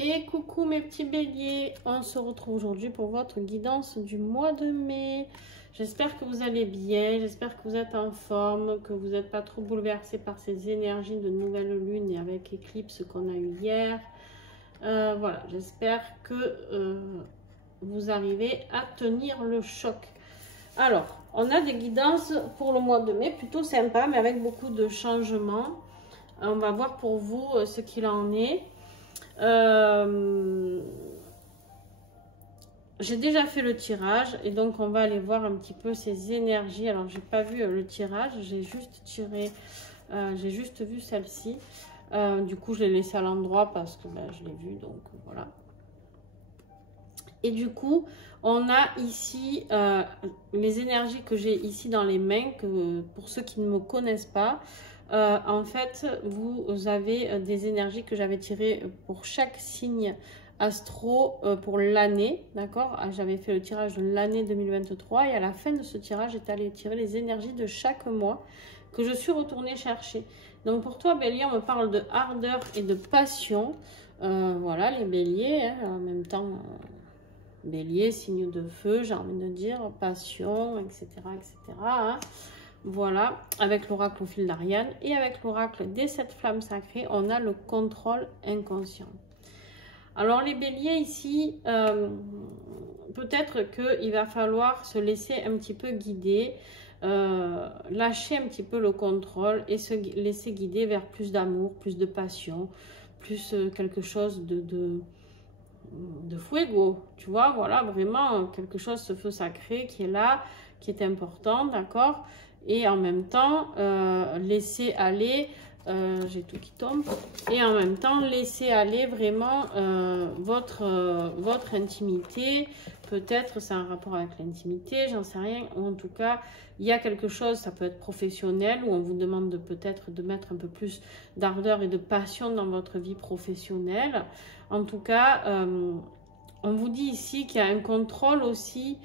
Et coucou mes petits béliers, on se retrouve aujourd'hui pour votre guidance du mois de mai. J'espère que vous allez bien, j'espère que vous êtes en forme, que vous n'êtes pas trop bouleversés par ces énergies de nouvelle lune et avec éclipse qu'on a eu hier. Voilà, j'espère que vous arrivez à tenir le choc. Alors, on a des guidances pour le mois de mai, plutôt sympa, mais avec beaucoup de changements. On va voir pour vous ce qu'il en est. J'ai déjà fait le tirage et donc on va aller voir un petit peu ces énergies. Alors j'ai pas vu le tirage, j'ai juste tiré, j'ai juste vu celle-ci. Du coup je l'ai laissée à l'endroit parce que je l'ai vue, donc voilà. Et du coup on a ici les énergies que j'ai ici dans les mains, que pour ceux qui ne me connaissent pas. En fait, vous avez des énergies que j'avais tirées pour chaque signe astro pour l'année, d'accord? J'avais fait le tirage de l'année 2023 et à la fin de ce tirage, j'étais allée tirer les énergies de chaque mois que je suis retournée chercher. Donc pour toi, Bélier, on me parle de ardeur et de passion. Voilà, les béliers, hein, en même temps, bélier, signe de feu, j'ai envie de dire, passion, etc. etc. Hein. Voilà, avec l'oracle au fil d'Ariane et avec l'oracle des 7 flammes sacrées, on a le contrôle inconscient. Alors les béliers ici, peut-être qu'il va falloir se laisser un petit peu guider, lâcher un petit peu le contrôle et se laisser guider vers plus d'amour, plus de passion, plus quelque chose de fuego, tu vois, voilà, vraiment quelque chose, ce feu sacré qui est là, qui est important, d'accord? Et en même temps, laisser aller, j'ai tout qui tombe, et en même temps, laisser aller vraiment votre intimité. Peut-être c'est un rapport avec l'intimité, j'en sais rien. Ou en tout cas, il y a quelque chose, ça peut être professionnel, où on vous demande peut-être de mettre un peu plus d'ardeur et de passion dans votre vie professionnelle. En tout cas, on vous dit ici qu'il y a un contrôle aussi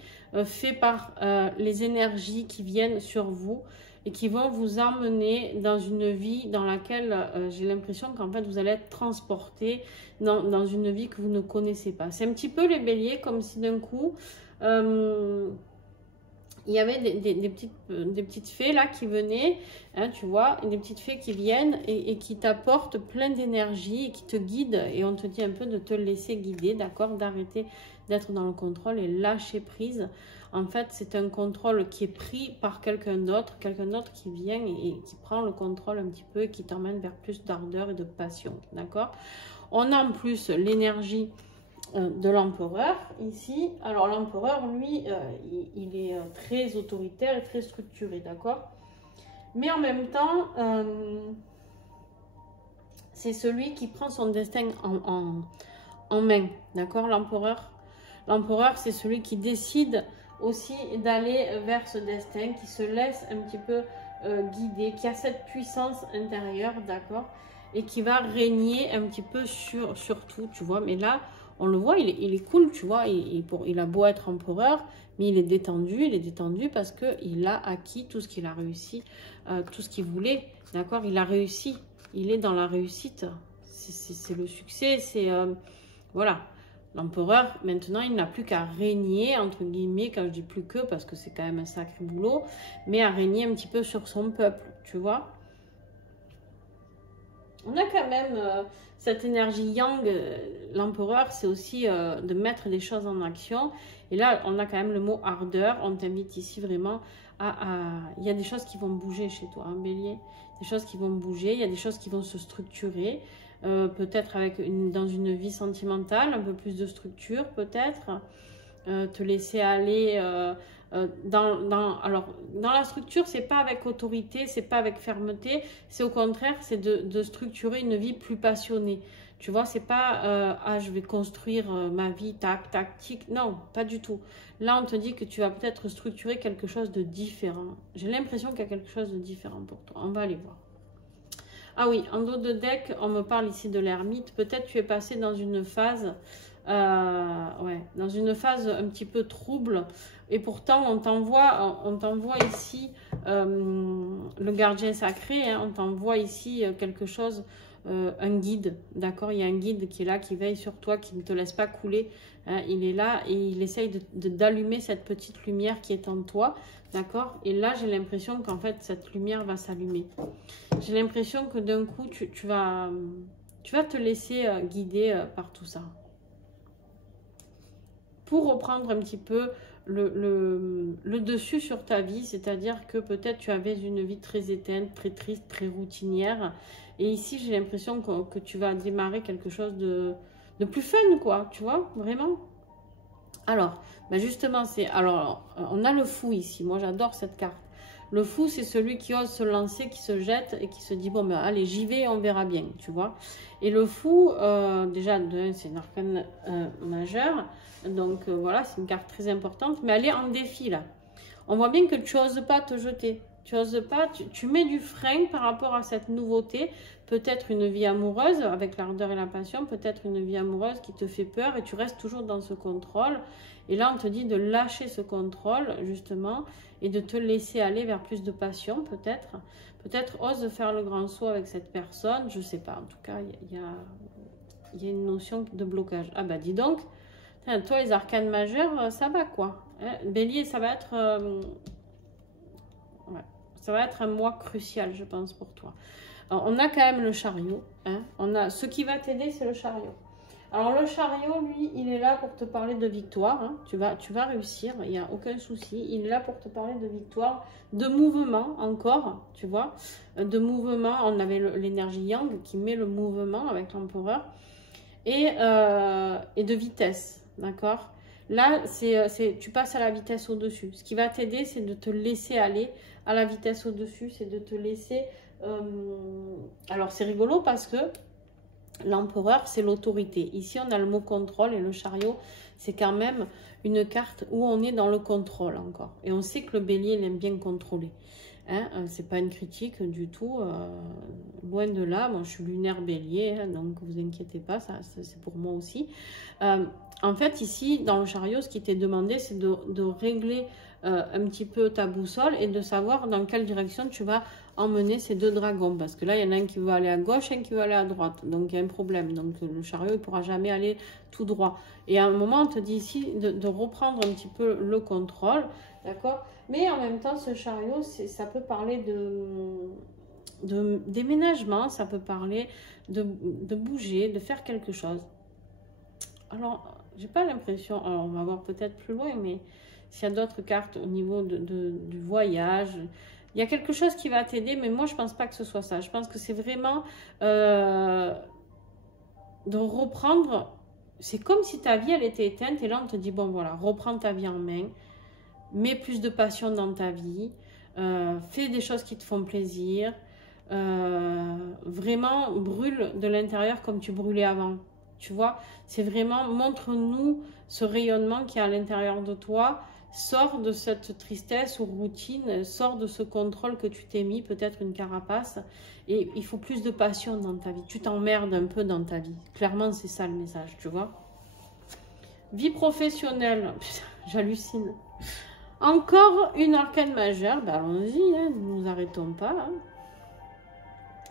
fait par les énergies qui viennent sur vous et qui vont vous emmener dans une vie dans laquelle j'ai l'impression qu'en fait vous allez être transporté dans une vie que vous ne connaissez pas. C'est un petit peu les béliers, comme si d'un coup il y avait des petites fées là qui venaient, hein, tu vois, des petites fées qui viennent et qui t'apportent plein d'énergie et qui te guident. Et on te dit un peu de te laisser guider, d'accord, d'arrêter d'être dans le contrôle et lâcher prise. En fait, c'est un contrôle qui est pris par quelqu'un d'autre qui vient et qui prend le contrôle un petit peu et qui t'emmène vers plus d'ardeur et de passion, d'accord. On a en plus l'énergie de l'empereur ici. Alors l'empereur, lui, il est très autoritaire et très structuré, d'accord. Mais en même temps, c'est celui qui prend son destin en main, d'accord. L'empereur, c'est celui qui décide aussi d'aller vers ce destin, qui se laisse un petit peu guider, qui a cette puissance intérieure, d'accord, et qui va régner un petit peu sur tout, tu vois. Mais là, on le voit, il est cool, tu vois, il a beau être empereur, mais il est détendu parce qu'il a acquis tout ce qu'il a réussi, tout ce qu'il voulait, d'accord, il a réussi, il est dans la réussite, c'est le succès, c'est, voilà, l'empereur, maintenant, il n'a plus qu'à régner, entre guillemets, quand je dis plus que, parce que c'est quand même un sacré boulot, mais à régner un petit peu sur son peuple, tu vois. On a quand même cette énergie yang, l'empereur, c'est aussi de mettre des choses en action. Et là, on a quand même le mot ardeur. On t'invite ici vraiment il y a des choses qui vont bouger chez toi, hein, bélier. Des choses qui vont bouger, il y a des choses qui vont se structurer. Peut-être dans une vie sentimentale, un peu plus de structure, peut-être. Te laisser aller... alors, dans la structure, c'est pas avec autorité, c'est pas avec fermeté, c'est au contraire, c'est de structurer une vie plus passionnée. Tu vois, c'est pas je vais construire ma vie, tac, tac, tic. Non, pas du tout. Là, on te dit que tu vas peut-être structurer quelque chose de différent. J'ai l'impression qu'il y a quelque chose de différent pour toi. On va aller voir. Ah oui, en dos de deck, on me parle ici de l'ermite. Peut-être tu es passé dans une phase... dans une phase un petit peu trouble et pourtant on t'envoie ici le gardien sacré, hein, on t'envoie ici quelque chose un guide, d'accord? Il y a un guide qui est là, qui veille sur toi, qui ne te laisse pas couler. Hein, il est là et il essaye d'allumer cette petite lumière qui est en toi, d'accord? Et là, j'ai l'impression qu'en fait, cette lumière va s'allumer. J'ai l'impression que d'un coup, tu vas te laisser guider par tout ça. Pour reprendre un petit peu le dessus sur ta vie, c'est-à-dire que peut-être tu avais une vie très éteinte, très triste, très routinière. Et ici, j'ai l'impression que tu vas démarrer quelque chose de plus fun, quoi, tu vois, vraiment. Alors, ben justement, on a le fou ici. Moi, j'adore cette carte. Le fou, c'est celui qui ose se lancer, qui se jette et qui se dit, bon, ben allez, j'y vais, on verra bien, tu vois. Et le fou, déjà, c'est une arcane majeure. Donc, voilà, c'est une carte très importante. Mais elle est en défi, là. On voit bien que tu n'oses pas te jeter. Tu n'oses pas, tu mets du frein par rapport à cette nouveauté. Peut-être une vie amoureuse avec l'ardeur et la passion. Peut-être une vie amoureuse qui te fait peur et tu restes toujours dans ce contrôle. Et là, on te dit de lâcher ce contrôle, justement, et de te laisser aller vers plus de passion, peut-être. Peut-être ose faire le grand saut avec cette personne. Je ne sais pas. En tout cas, il y a une notion de blocage. Ah bah, dis donc. Toi, les arcanes majeures, ça va quoi. Hein, Bélier, ça va être un mois crucial, je pense, pour toi. Alors, on a quand même le chariot. Hein, ce qui va t'aider, c'est le chariot. Alors, le chariot, lui, il est là pour te parler de victoire. Hein. Tu vas réussir, il n'y a aucun souci. Il est là pour te parler de victoire, de mouvement encore, tu vois. De mouvement, on avait l'énergie yang qui met le mouvement avec l'empereur. Et de vitesse. D'accord? Là, tu passes à la vitesse au-dessus. Ce qui va t'aider, c'est de te laisser aller à la vitesse au-dessus. C'est de te laisser... Alors, c'est rigolo parce que l'empereur, c'est l'autorité. Ici, on a le mot contrôle et le chariot, c'est quand même une carte où on est dans le contrôle encore. Et on sait que le bélier, il aime bien contrôler. Hein, c'est pas une critique du tout, loin de là. Moi, je suis lunaire bélier, hein, donc vous inquiétez pas, ça c'est pour moi aussi. En fait, ici, dans le chariot, ce qui t'est demandé, c'est de régler un petit peu ta boussole et de savoir dans quelle direction tu vas emmener ces deux dragons. Parce que là, il y en a un qui veut aller à gauche et un qui veut aller à droite. Donc, il y a un problème. Donc, le chariot, il ne pourra jamais aller tout droit. Et à un moment, on te dit ici de reprendre un petit peu le contrôle. D'accord? Mais en même temps, ce chariot, ça peut parler de déménagement. Ça peut parler de bouger, de faire quelque chose. Alors, j'ai pas l'impression... Alors, on va voir peut-être plus loin, mais... S'il y a d'autres cartes au niveau du voyage, il y a quelque chose qui va t'aider, mais moi, je ne pense pas que ce soit ça. Je pense que c'est vraiment de reprendre... C'est comme si ta vie, elle était éteinte, et là, on te dit, bon, voilà, reprends ta vie en main, mets plus de passion dans ta vie, fais des choses qui te font plaisir, vraiment brûle de l'intérieur comme tu brûlais avant. Tu vois, c'est vraiment, montre-nous ce rayonnement qui est à l'intérieur de toi. Sors de cette tristesse ou routine, sors de ce contrôle que tu t'es mis, peut-être une carapace. Et il faut plus de passion dans ta vie. Tu t'emmerdes un peu dans ta vie. Clairement, c'est ça le message, tu vois. Vie professionnelle, j'hallucine. Encore une arcane majeure. Ben, allons-y, hein, ne nous arrêtons pas. Hein.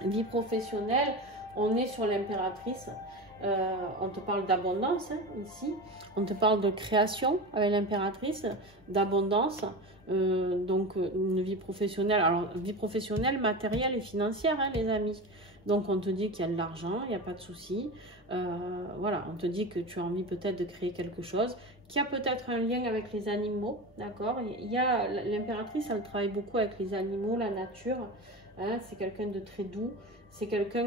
Vie professionnelle, on est sur l'impératrice. On te parle d'abondance hein, ici, on te parle de création avec l'impératrice, d'abondance, donc une vie professionnelle, alors vie professionnelle, matérielle et financière hein, les amis, donc on te dit qu'il y a de l'argent, il n'y a pas de souci, voilà, on te dit que tu as envie peut-être de créer quelque chose, qui a peut-être un lien avec les animaux, d'accord, il y a l'impératrice, elle travaille beaucoup avec les animaux, la nature, hein, c'est quelqu'un de très doux. C'est quelqu'un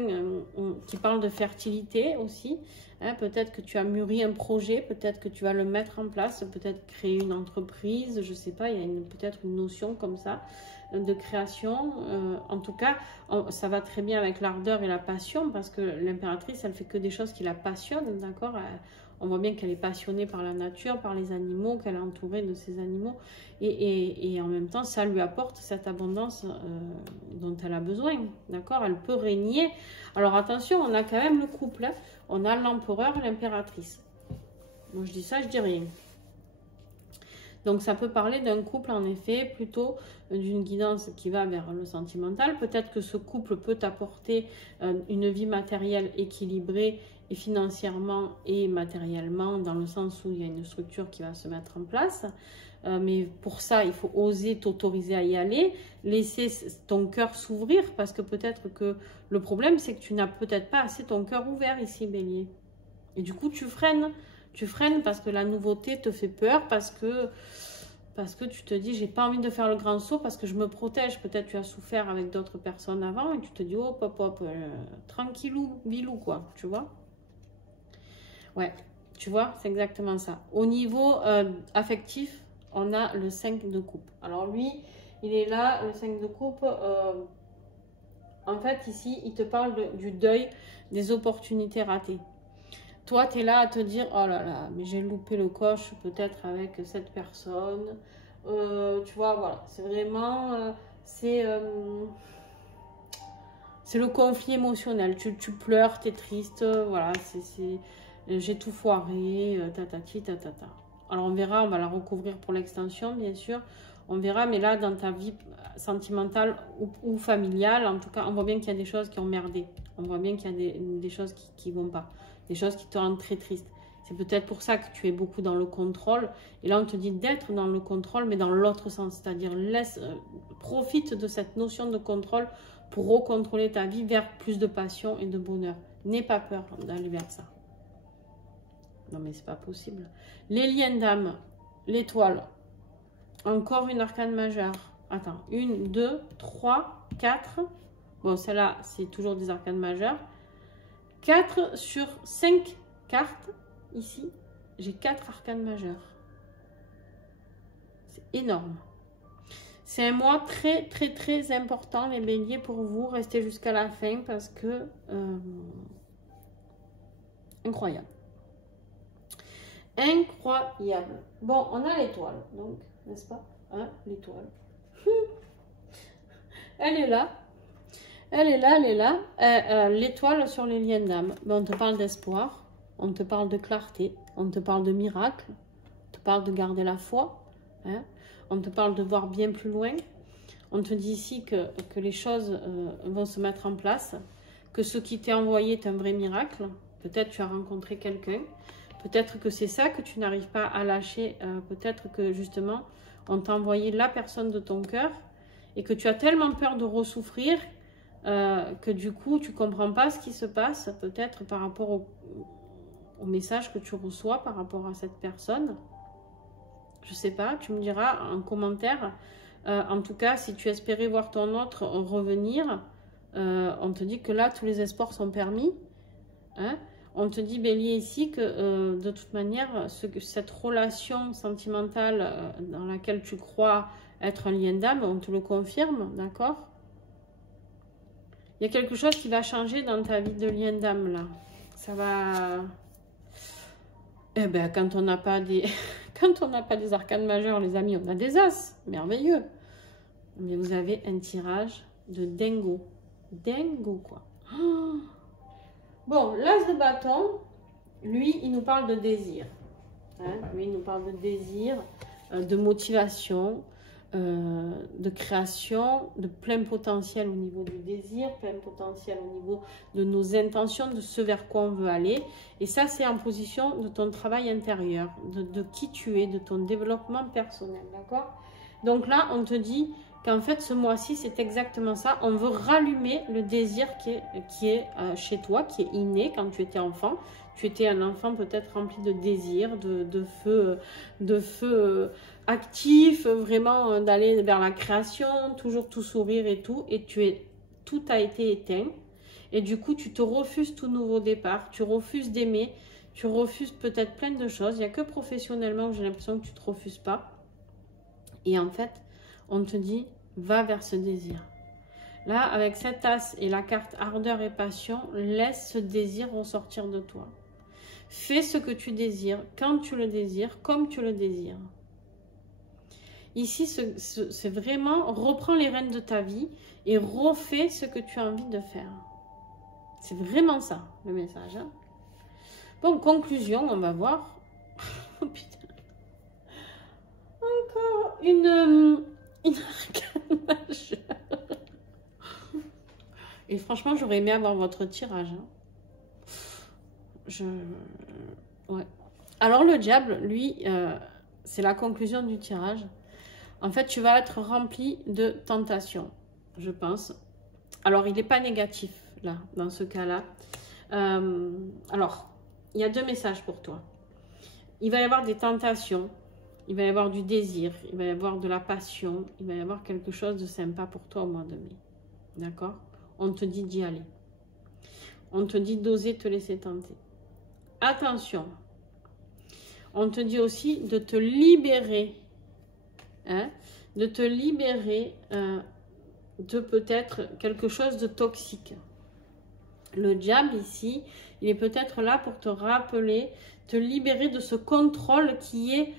qui parle de fertilité aussi. Hein, peut-être que tu as mûri un projet, peut-être que tu vas le mettre en place, peut-être créer une entreprise, je ne sais pas, il y a peut-être une notion comme ça de création. En tout cas, ça va très bien avec l'ardeur et la passion parce que l'impératrice, elle fait que des choses qui la passionnent, d'accord ? On voit bien qu'elle est passionnée par la nature, par les animaux, qu'elle est entourée de ces animaux. Et en même temps, ça lui apporte cette abondance dont elle a besoin. D'accord? Elle peut régner. Alors attention, on a quand même le couple. Hein. On a l'empereur et l'impératrice. Moi, je dis ça, je dis rien. Donc ça peut parler d'un couple en effet, plutôt d'une guidance qui va vers le sentimental. Peut-être que ce couple peut t'apporter une vie matérielle équilibrée et financièrement et matériellement, dans le sens où il y a une structure qui va se mettre en place. Mais pour ça, il faut oser t'autoriser à y aller, laisser ton cœur s'ouvrir, parce que peut-être que le problème, c'est que tu n'as peut-être pas assez ton cœur ouvert ici, Bélier. Et du coup, tu freines. Tu freines parce que la nouveauté te fait peur, parce que tu te dis, j'ai pas envie de faire le grand saut, parce que je me protège. Peut-être tu as souffert avec d'autres personnes avant, et tu te dis, hop, hop, hop, tranquillou, bilou, quoi, tu vois. Ouais, tu vois, c'est exactement ça. Au niveau affectif, on a le 5 de coupe. Alors lui, il est là, le 5 de coupe. En fait, ici, il te parle du deuil des opportunités ratées. Toi, tu es là à te dire, oh là là, mais j'ai loupé le coche peut-être avec cette personne. Tu vois, voilà, c'est vraiment, c'est le conflit émotionnel. Tu pleures, tu es triste, voilà, j'ai tout foiré, tatati, tatata. Alors on verra, on va la recouvrir pour l'extension, bien sûr. On verra, mais là, dans ta vie sentimentale ou familiale, en tout cas, on voit bien qu'il y a des choses qui ont merdé. On voit bien qu'il y a des choses qui ne vont pas. Des choses qui te rendent très triste. C'est peut-être pour ça que tu es beaucoup dans le contrôle. Et là, on te dit d'être dans le contrôle, mais dans l'autre sens. C'est-à-dire, profite de cette notion de contrôle pour recontrôler ta vie vers plus de passion et de bonheur. N'aie pas peur d'aller vers ça. Non, mais c'est pas possible. Les liens d'âme, l'étoile. Encore une arcane majeure. Attends, 1, 2, 3, 4. Bon, celle-là, c'est toujours des arcanes majeures. 4 sur 5 cartes, ici, j'ai 4 arcanes majeures. C'est énorme. C'est un mois très, très, très important, les béliers, pour vous. Restez jusqu'à la fin parce que... incroyable. Incroyable. Bon, on a l'étoile, donc, n'est-ce pas, hein, l'étoile. Elle est là. Elle est là, elle est là. L'étoile sur les liens d'âme. On te parle d'espoir, on te parle de clarté, on te parle de miracle, on te parle de garder la foi, hein, on te parle de voir bien plus loin. On te dit ici que les choses vont se mettre en place, que ce qui t'est envoyé est un vrai miracle. Peut-être tu as rencontré quelqu'un, peut-être que c'est ça que tu n'arrives pas à lâcher, peut-être que justement on t'a envoyé la personne de ton cœur et que tu as tellement peur de ressouffrir que du coup tu comprends pas ce qui se passe, peut-être par rapport au message que tu reçois par rapport à cette personne. Je sais pas, tu me diras en commentaire. En tout cas, si tu espérais voir ton autre revenir, on te dit que là tous les espoirs sont permis, hein. On te dit, bélier, ici que de toute manière cette relation sentimentale dans laquelle tu crois être un lien d'âme, on te le confirme, d'accord? Il y a quelque chose qui va changer dans ta vie de lien d'âme, là. Ça va... Eh ben, quand on n'a pas des... quand on n'a pas des arcanes majeures, les amis, on a des as. Merveilleux. Mais vous avez un tirage de dingo. Dingo, quoi. Oh. Bon, l'as de bâton, lui, il nous parle de désir. Hein? Lui, il nous parle de désir, de motivation, de création, de plein potentiel au niveau du désir, plein potentiel au niveau de nos intentions, de ce vers quoi on veut aller. Et ça, c'est en position de ton travail intérieur, de qui tu es, de ton développement personnel, d'accord? Donc là, on te dit qu'en fait, ce mois-ci, c'est exactement ça. On veut rallumer le désir qui est chez toi, qui est inné quand tu étais enfant. Tu étais un enfant peut-être rempli de désir, de feu actif, vraiment d'aller vers la création, toujours tout sourire et tout. Et tout a été éteint. Et du coup, tu te refuses tout nouveau départ. Tu refuses d'aimer. Tu refuses peut-être plein de choses. Il n'y a que professionnellement que j'ai l'impression que tu ne te refuses pas. Et en fait, on te dit, va vers ce désir. Là, avec cette as et la carte ardeur et passion, laisse ce désir ressortir de toi. Fais ce que tu désires, quand tu le désires, comme tu le désires. Ici, c'est vraiment, reprends les rênes de ta vie et refais ce que tu as envie de faire. C'est vraiment ça, le message. Hein. Bon, conclusion, on va voir. Oh putain. une arcane majeure. Et franchement, j'aurais aimé avoir votre tirage. Hein. Ouais. Alors, le diable, lui, c'est la conclusion du tirage. En fait, tu vas être rempli de tentations, je pense. Alors, il n'est pas négatif, là, dans ce cas-là. Alors, il y a 2 messages pour toi. Il va y avoir des tentations, il va y avoir du désir, il va y avoir de la passion, il va y avoir quelque chose de sympa pour toi au mois de mai. D'accord? On te dit d'y aller. On te dit d'oser te laisser tenter. Attention, on te dit aussi de te libérer, hein, de te libérer de peut-être quelque chose de toxique. Le diable ici, il est peut-être là pour te rappeler, te libérer de ce contrôle qui est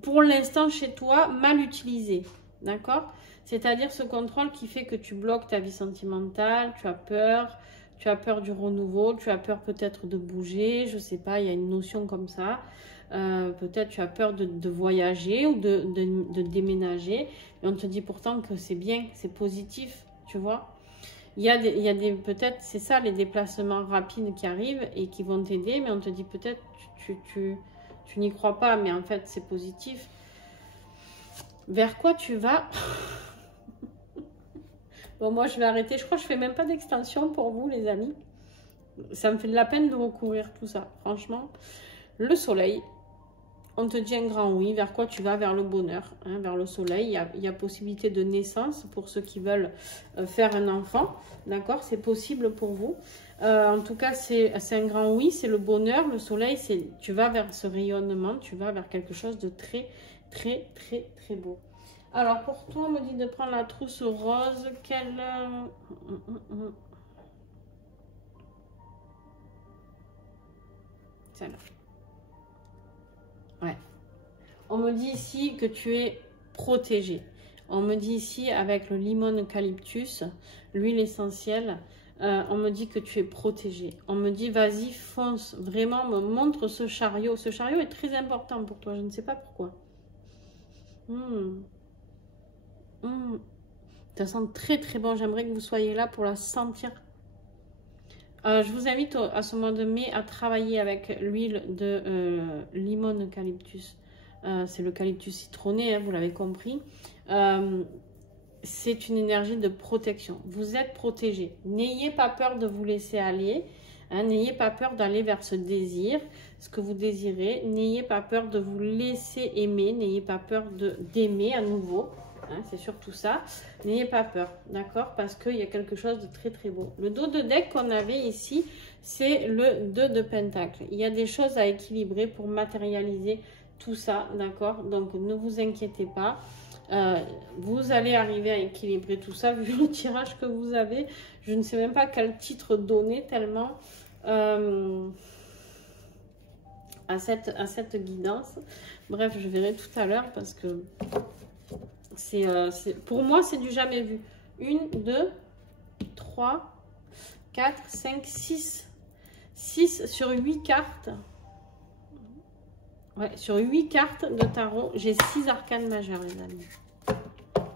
pour l'instant chez toi mal utilisé. D'accord? C'est-à-dire ce contrôle qui fait que tu bloques ta vie sentimentale, tu as peur du renouveau, tu as peur peut-être de bouger, je sais pas, il y a une notion comme ça. Peut-être tu as peur de voyager ou de déménager, mais on te dit pourtant que c'est bien, c'est positif, tu vois. Il y a des peut-être, c'est ça, les déplacements rapides qui arrivent et qui vont t'aider, mais on te dit peut-être tu n'y crois pas, mais en fait c'est positif. Vers quoi tu vas? Bon, moi je vais arrêter, je crois que je fais même pas d'extension pour vous les amis. Ça me fait de la peine de recouvrir tout ça, franchement. Le soleil, on te dit un grand oui. Vers quoi tu vas? Vers le bonheur, hein, vers le soleil. Il y a possibilité de naissance pour ceux qui veulent faire un enfant. D'accord? C'est possible pour vous. En tout cas, c'est un grand oui. C'est le bonheur. Le soleil, tu vas vers ce rayonnement. Tu vas vers quelque chose de très, très, très, très beau. Alors, pour toi, on me dit de prendre la trousse rose. Quelle... Celle-là. Ouais. On me dit ici que tu es protégé. On me dit ici avec le limon eucalyptus, l'huile essentielle, on me dit que tu es protégé. On me dit vas-y, fonce, vraiment me montre ce chariot. Ce chariot est très important pour toi, je ne sais pas pourquoi. Ça sent très très bon, j'aimerais que vous soyez là pour la sentir. Je vous invite à ce mois de mai à travailler avec l'huile de limon eucalyptus. C'est l'eucalyptus citronné, hein, vous l'avez compris. C'est une énergie de protection. Vous êtes protégé. N'ayez pas peur de vous laisser aller. Hein, n'ayez pas peur d'aller vers ce désir, ce que vous désirez. N'ayez pas peur de vous laisser aimer. N'ayez pas peur d'aimer à nouveau. Hein, c'est surtout ça. N'ayez pas peur, d'accord? Parce qu'il y a quelque chose de très très beau. Le dos de deck qu'on avait ici, c'est le 2 de pentacle. Il y a des choses à équilibrer pour matérialiser tout ça, d'accord? Donc ne vous inquiétez pas. Vous allez arriver à équilibrer tout ça vu le tirage que vous avez. Je ne sais même pas quel titre donner tellement à cette guidance. Bref, je verrai tout à l'heure parce que pour moi, c'est du jamais vu. 1, 2, 3, 4, 5, 6. 6 sur 8 cartes. Ouais, sur 8 cartes de tarot, j'ai 6 arcanes majeures, les amis.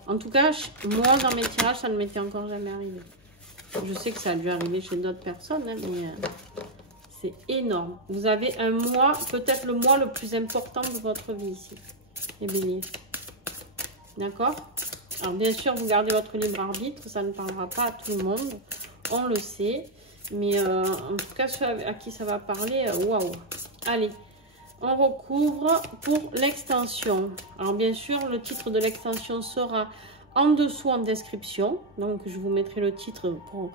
En tout cas, moi, dans mes tirages, ça ne m'était encore jamais arrivé. Je sais que ça a dû arriver chez d'autres personnes, hein, mais c'est énorme. Vous avez un mois, peut-être le mois le plus important de votre vie ici, les béliers. D'accord? Alors, bien sûr, vous gardez votre libre arbitre. Ça ne parlera pas à tout le monde. On le sait. Mais en tout cas, ceux à qui ça va parler, waouh! Allez, on recouvre pour l'extension. Alors, bien sûr, le titre de l'extension sera en dessous en description. Donc, je vous mettrai le titre pour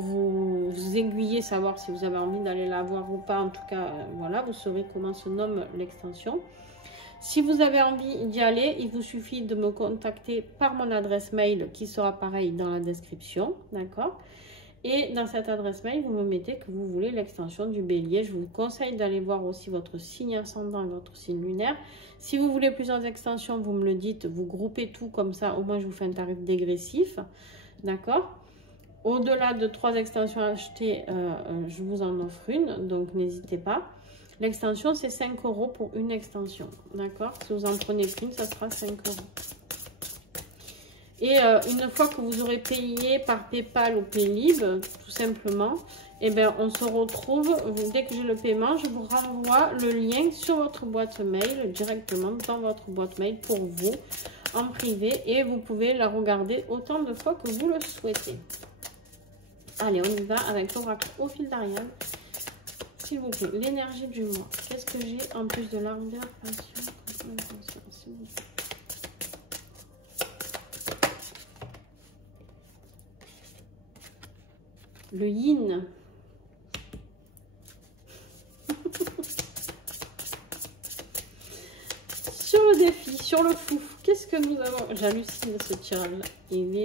vous aiguiller, savoir si vous avez envie d'aller la voir ou pas. En tout cas, voilà, vous saurez comment se nomme l'extension. Si vous avez envie d'y aller, il vous suffit de me contacter par mon adresse mail qui sera pareil dans la description, d'accord? Et dans cette adresse mail, vous me mettez que vous voulez l'extension du bélier. Je vous conseille d'aller voir aussi votre signe ascendant et votre signe lunaire. Si vous voulez plusieurs extensions, vous me le dites, vous groupez tout comme ça, au moins je vous fais un tarif dégressif, d'accord? Au-delà de 3 extensions achetées, je vous en offre une, donc n'hésitez pas. L'extension, c'est 5 € pour une extension. D'accord? Si vous en prenez qu'une, ça sera 5 €. Et une fois que vous aurez payé par PayPal ou Paylib, tout simplement, eh bien, on se retrouve, dès que j'ai le paiement, je vous renvoie le lien sur votre boîte mail, directement dans votre boîte mail pour vous, en privé. Et vous pouvez la regarder autant de fois que vous le souhaitez. Allez, on y va avec l'oracle au fil d'Ariane. S'il vous plaît, l'énergie du mois. Qu'est-ce que j'ai en plus de l'ardeur, passion, intention, s'il vous plaît. Le yin. Sur le défi, sur le fou, qu'est-ce que nous avons? J'hallucine ce tirage-là. Il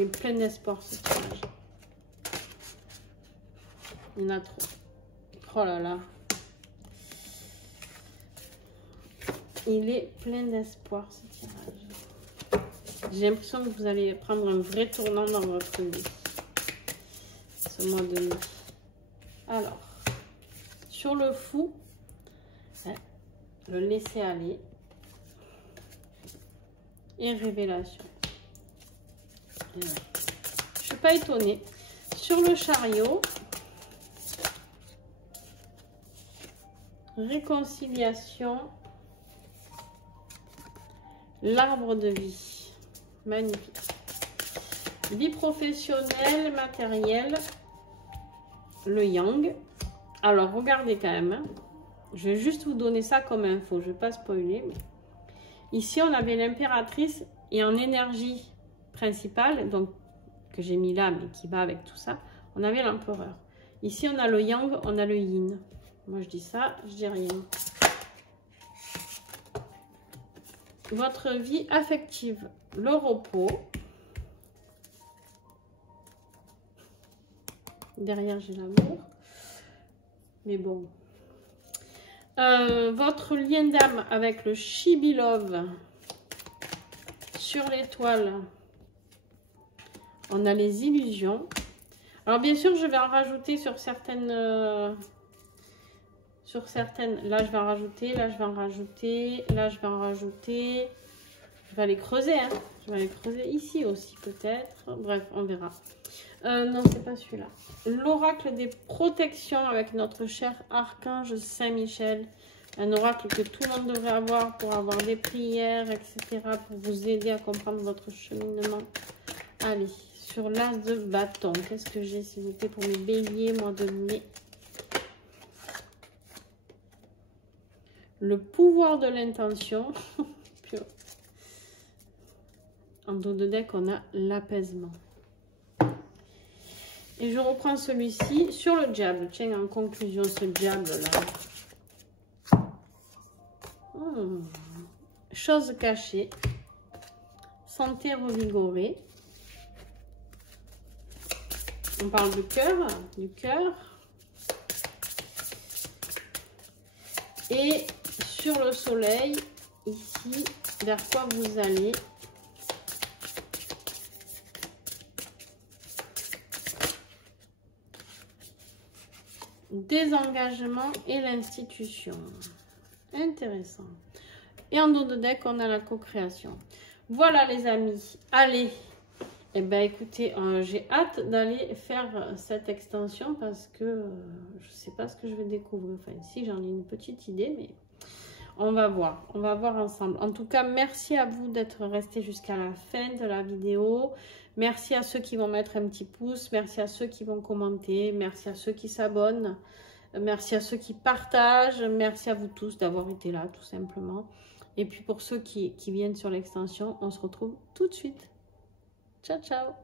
est plein d'espoir, ce tirage. Il y en a trop. Oh là là. Il est plein d'espoir, ce tirage. J'ai l'impression que vous allez prendre un vrai tournant dans votre vie. Ce mois de mai. Alors, sur le fou, le laisser aller. Et révélation. Et ouais. Je ne suis pas étonnée. Sur le chariot, réconciliation, l'arbre de vie. Magnifique. Vie professionnelle, matérielle, le yang. Alors, regardez quand même. Hein. Je vais juste vous donner ça comme info. Je ne vais pas spoiler. Mais... Ici, on avait l'impératrice et en énergie principale, donc que j'ai mis là, mais qui va avec tout ça, on avait l'empereur. Ici, on a le yang, on a le yin. Moi, je dis ça, je dis rien. Votre vie affective, le repos. Derrière, j'ai l'amour. Mais bon. Votre lien d'âme avec le Chibi Love. Sur l'étoile, on a les illusions. Alors, bien sûr, je vais en rajouter sur certaines... là, je vais en rajouter. Là, je vais en rajouter. Là, je vais en rajouter. Je vais aller creuser. Hein. Je vais aller creuser ici aussi, peut-être. Bref, on verra. Non, c'est pas celui-là. L'oracle des protections avec notre cher archange Saint-Michel. Un oracle que tout le monde devrait avoir pour avoir des prières, etc. Pour vous aider à comprendre votre cheminement. Allez, sur l'as de bâton. Qu'est-ce que j'ai, s'il vous plaît, pour mes béliers, mois de mai? Le pouvoir de l'intention. En dos de deck, on a l'apaisement. Et je reprends celui-ci sur le diable. Tiens, en conclusion, ce diable-là. Chose cachée. Santé revigorée. On parle de cœur, du cœur. Et sur le soleil, ici, vers quoi vous allez. Désengagement et l'institution. Intéressant. Et en dos de deck, on a la co-création. Voilà les amis. Allez. Eh bien écoutez, j'ai hâte d'aller faire cette extension parce que je ne sais pas ce que je vais découvrir. Enfin, si j'en ai une petite idée, mais on va voir. On va voir ensemble. En tout cas, merci à vous d'être restés jusqu'à la fin de la vidéo. Merci à ceux qui vont mettre un petit pouce. Merci à ceux qui vont commenter. Merci à ceux qui s'abonnent. Merci à ceux qui partagent. Merci à vous tous d'avoir été là, tout simplement. Et puis pour ceux qui viennent sur l'extension, on se retrouve tout de suite. Ciao, ciao!